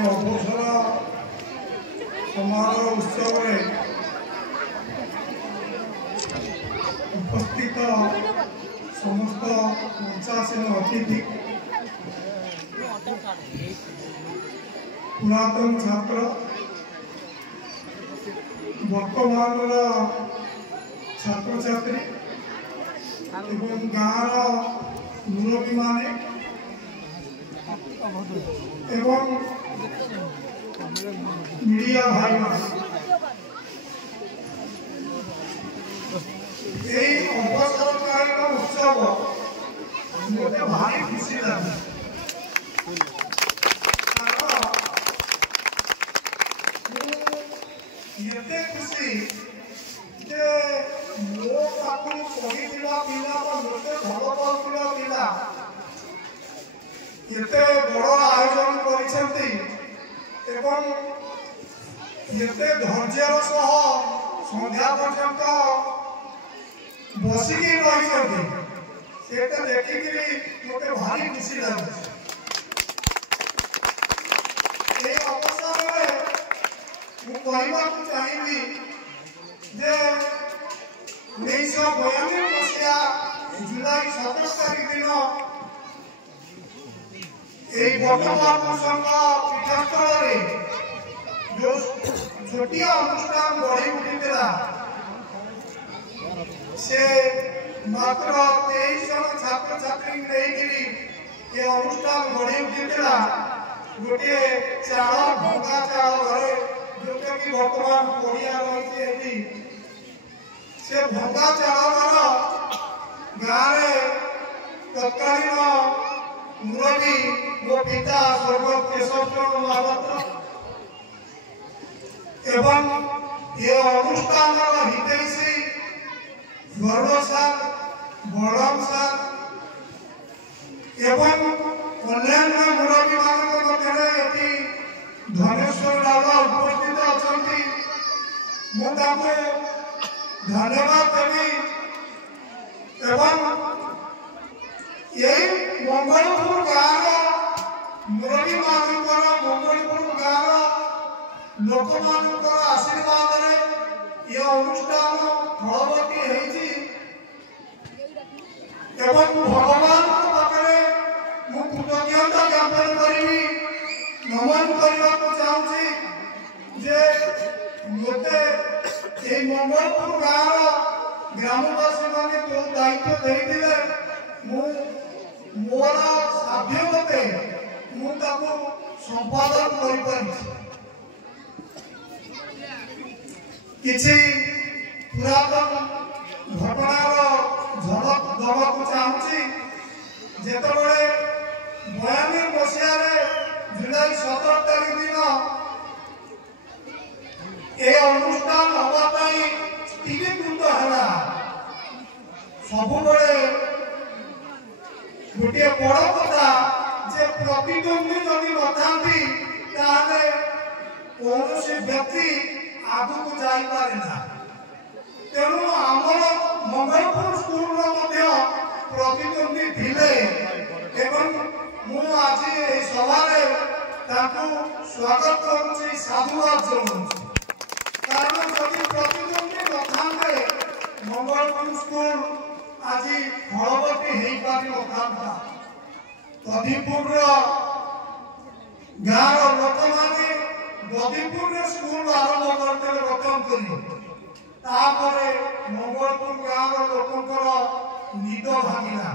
अवसर समारोह उत्सव उपस्थित समस्त मंचासीन अतिथि पुरातन छात्र वर्तमान छात्र छात्री एवं गाँव मुरब्बी माने एवं मीडिया भाई अवसरकालीन उत्सव मुझे भारी खुशी लगे ये खुशी जे मो पाखु पढ़ी पिला मते भल पाउला पिला एते बड़ आयोजन करिसेंती एवं एते धैर्यर सह संध्या पर्यंत बसिकी रही सेटा देखिकी मते भारी खुशी लगे ए अवसर में मु कहवा चाहिए जे 1992 मसीहा जुलाई 17 तारीख दिन बटवापुर संघ पीठस्थल जो छोटिया अनुष्ठान गढ़ी उठीला से मात्र 23 जन छात्र छात्री नहीं अनुष्ठान गढ़ी उठीला गोटे चाल भंगा चाल घरे जोटा कि बर्तमान पड़िया रही से भंगा चाल गाँव तत्कालीन मुरबी मो पिता स्वर्गत केशव चंद्र महापात्र एवं ये अनुष्ठान हितैषी गौरव सार बलराम सार एवं अन्य मुरबी मान मध्य धनेश्वर राजा उपस्थित अच्छा मुझे धन्यवाद देवी एवं यही मंगलपुर गाँव मुरबी मान मंगलपुर गाँव लोक मान आशीर्वाद ये अनुष्ठान फलवती भगवान पाखे मु कृतज्ञता ज्ञापन करी नमन करने को चाहूँगी जे मते मंगलपुर गाँव ग्रामवासी मैंने जो दायित्व देते मोर साध्य मते मुझे संपादन किसी पुरातन घटनार झलक दबाक चाहूँगी जितेबाला 92 मसीह जुलाई 17 तारीख दिन ए अनुष्ठान हवाई स्थिरीकृत है सब गोटे बड़ कथा जे प्रतिद्वंदी जदि ना कौन व्यक्ति आगू को जापारे ना तेणु आमर मंगलपुर स्कूल प्रतिद्वंदी थे आज सभा स्वागत करुँच साधुवाद जनाऊँ कारण जदि प्रतिद्वंदी नथा मंगलपुर स्कूल आज फलवती हो पारि ना गदीपुर गाँव लोक मैंने गदीपुर स्कूल आरंभ करते रतन कर मंगलपुर गाँव लोकंर निद भांगला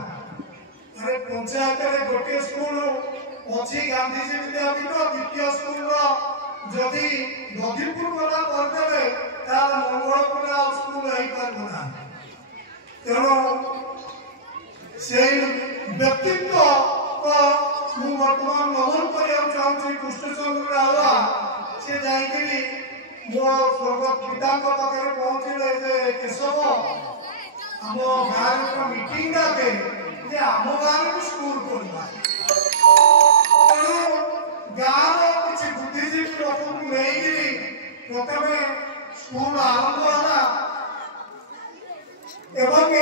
अरे पंचायत गोटे स्कूल अच्छी गांधीजी विद्यापीठ द्वितीय स्कूल जदि गदीपुर गला करदे मंगलपुर स्कूल हो पारना तेणु से व्यक्तित्व बर्तमान नमन करने चाहूँगी कृष्णचंद्र राजा से जाकि मो स्वर्गत पिता पाखे पहुँचले केशव आम गाँव मीटिंग डाके आम गाँव भी स्कूल करवा गाँव किसी बुद्धिजीवी लोक नहीं प्रथम स्कूल आरंभ है एवं